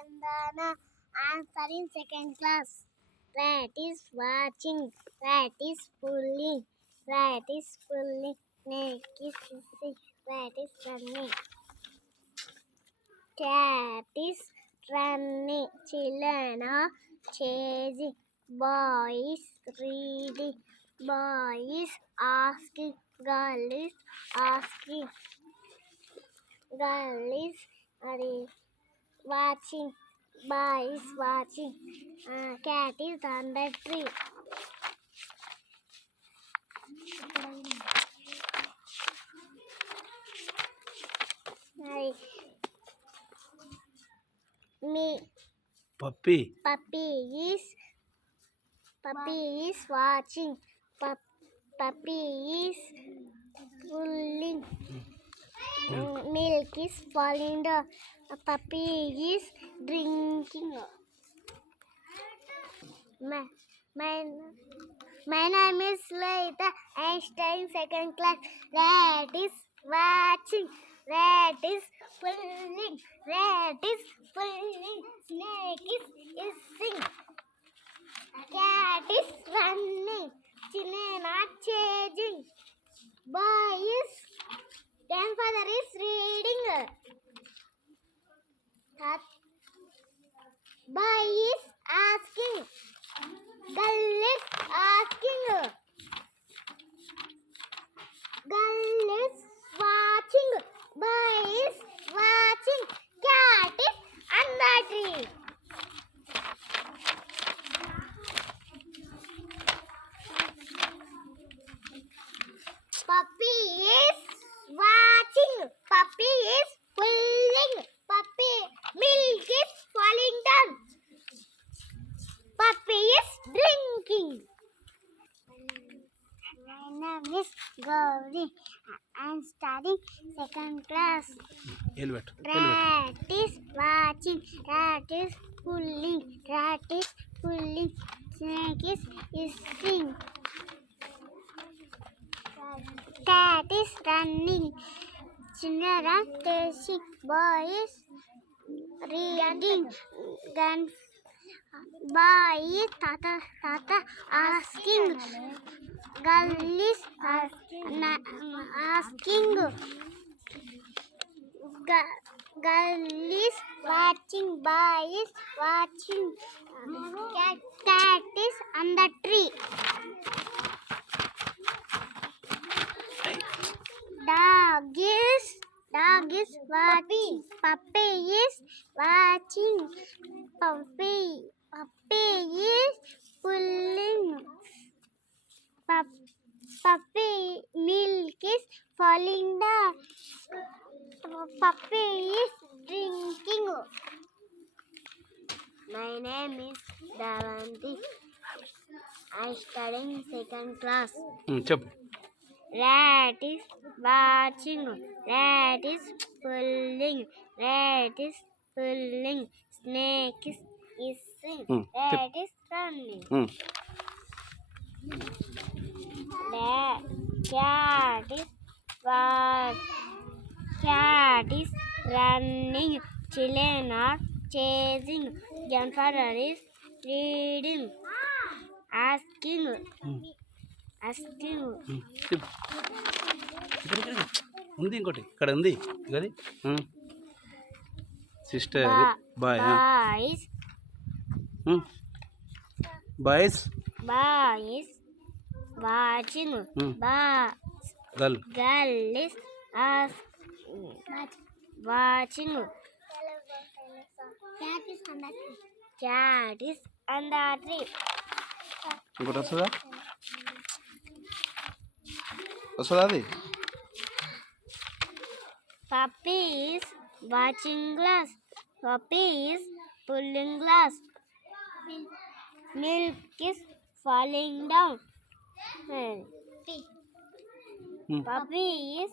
Chandana. Answering second class. Rat is watching. Rat is pulling. Rat is pulling. Snake is hissing. Rat is running. Cat is running. Children are chasing. Boy is reading. Boy is asking. Girl is asking. Girl is watching. Boy is watching. Cat is on the tree. Me Puppy. puppy is watching. Puppy is pulling. Milk is falling down. A puppy is drinking. My name is Laita. Einstein second class. Rat is watching. Rat is pulling. Rat is pulling. Snake is hissing. Cat is running. Children are chasing. Boy is grandfather is reading. Boy is asking. Girl is asking. Girl is watching. Boy is watching. Cat is on the tree. Puppy is watching. Puppy is pulling. Puppy milk is falling down. Puppy is drinking. My name is Gauri. I am studying second class. Rat is watching. Rat is pulling. Rat is pulling. Snake is hissing. Cat is running. Children are chasing. Boy is reading. Boy is tata asking. Girl is asking. Girl is watching. Boy is watching. Cat is on the tree. Dog is watching. Puppy is watching. Puppy is pulling. Puppy milk is falling down. Puppy is drinking. My name is Davanti. I studying second class. Rat is watching. Rat is pulling. Rat is pulling. Snake is hissing. Rat is running. Cat is running. Children are chasing. Grandfather is reading. Asking. ఉంది ఇంకోటి ఇక్కడ ఉంది అది sister boy boys watching. Girl is watching. Cat is on the tree. ఇంకోటి వస్తుందా అది Puppy is watching glass. Puppy is pulling glass. Milk is falling down. Puppy is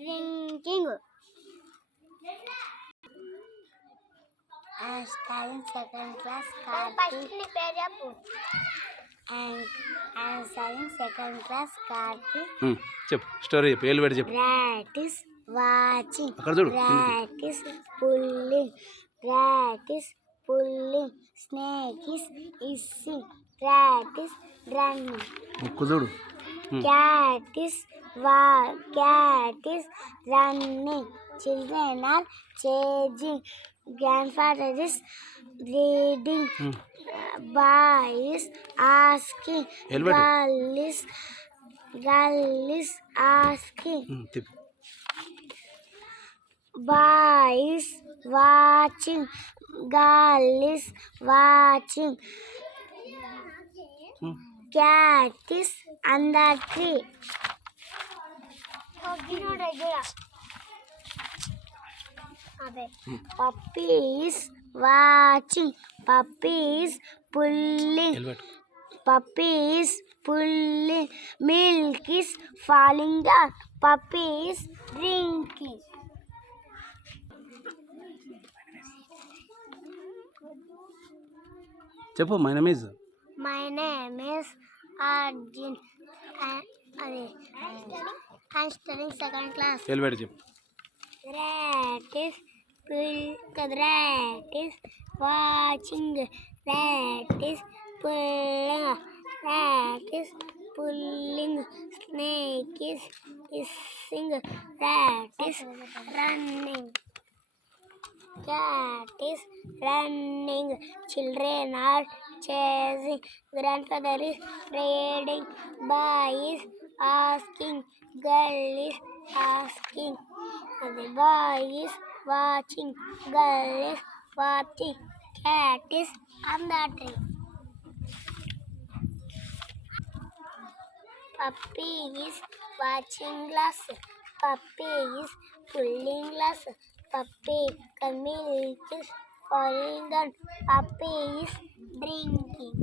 drinking. I am studying second class. And I am studying second class. చెప్పు story చెప్పు ఏళ్ళు పెట్టి చెప్పు Rat is watching. అక్కడ చూడు Rat is pulling. rat is pulling, snake is hissing, rat is running. ముక్కు చూడు. Cat is running. Children are chasing. Grandfather is reading. Boy is asking. Girl is asking. Tippu. Boy is watching. Girl is watching. Cat is under tree. Puppy is watching. Puppy is pulling. Puppy is pulling. Milk is falling down. Puppy is drinking. చెప్పు. My name is. My name is Arjun. I'm studying second class. Elevate చెప్పు. Rat is watching. Rat is pulling. Rat is pulling. Snake is hissing. Rat is running. Cat is running. Children are chasing. Grandfather is reading. Boy is asking. Girl is asking. The boy is watching. Girl is watching. Cat is on the tree. Puppy is watching glass. Puppy is pulling glass. Puppy, the milk is falling down. Puppy is drinking.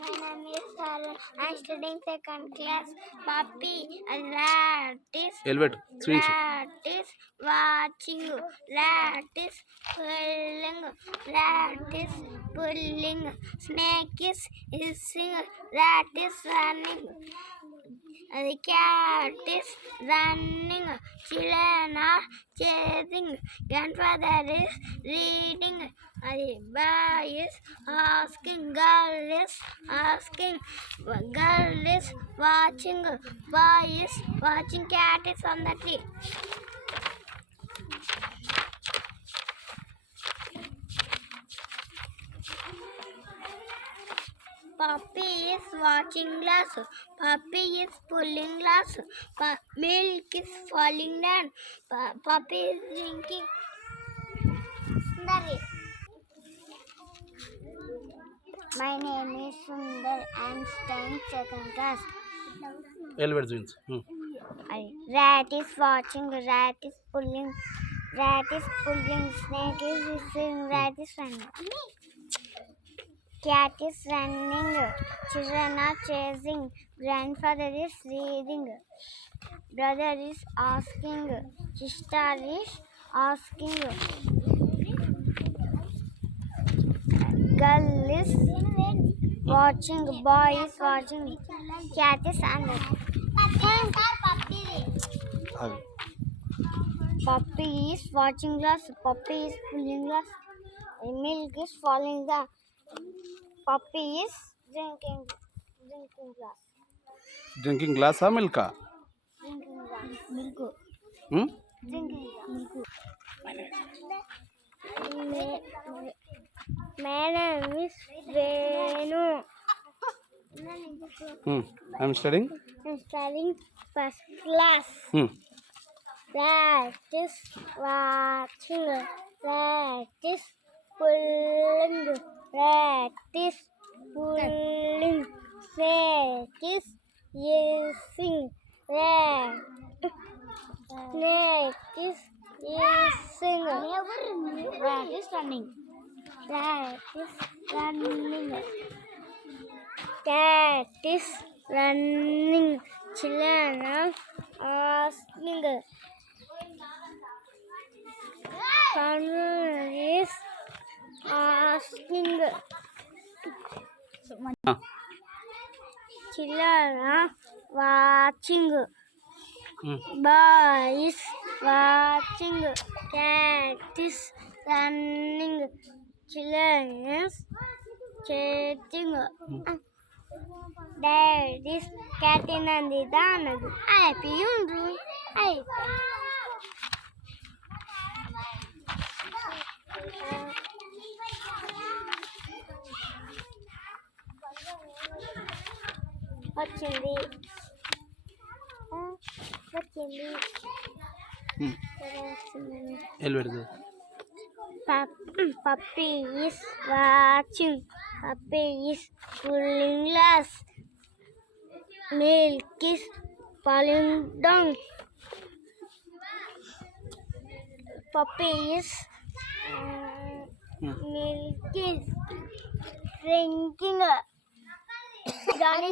My name is Sarah. I'm studying second class. Puppy, rat is elevate. Switch. rat is watching. Rat is pulling. Snake is hissing. Rat is running. The cat is running. Children are chasing. Grandfather is reading. The boy is asking. Girl is asking. Girl is watching. Boy is watching. Cat is on the tree. Puppy is watching glass. Puppy is pulling glass. Milk is falling down. Puppy is drinking. Sundari. My name is Sundar. I am studying second class. Elevate switch. Rat is watching. Rat is pulling. Snake is hissing. Rat is running. Cat is running. Children are chasing. Grandfather is reading. Brother is asking. Sister is asking. Girl is watching. Boy is watching. Cat is under. Puppy is watching glass. Puppy is pulling glass. Milk is falling down. Puppy is drinking glass. Drinking గ్లాసా మిల్కా? Drinking glass. Milk. Drinking glass. My name is Venu. I'm studying. I'm studying first class. Rat is watching. Rat is pulling. Rat is pulling. Snake is hissing. Snake is hissing. Rat is running. Cat is running. Children are asking. Farmer is asking. Children are watching. Boy is watching. Cat is running, children chatting. Dad is catching and the danadu. Happy undru. వచ్చింది elevator puppy is watching. Puppy is pulling glass. Milk is falling down. Puppy is milk is drinking. Johnny,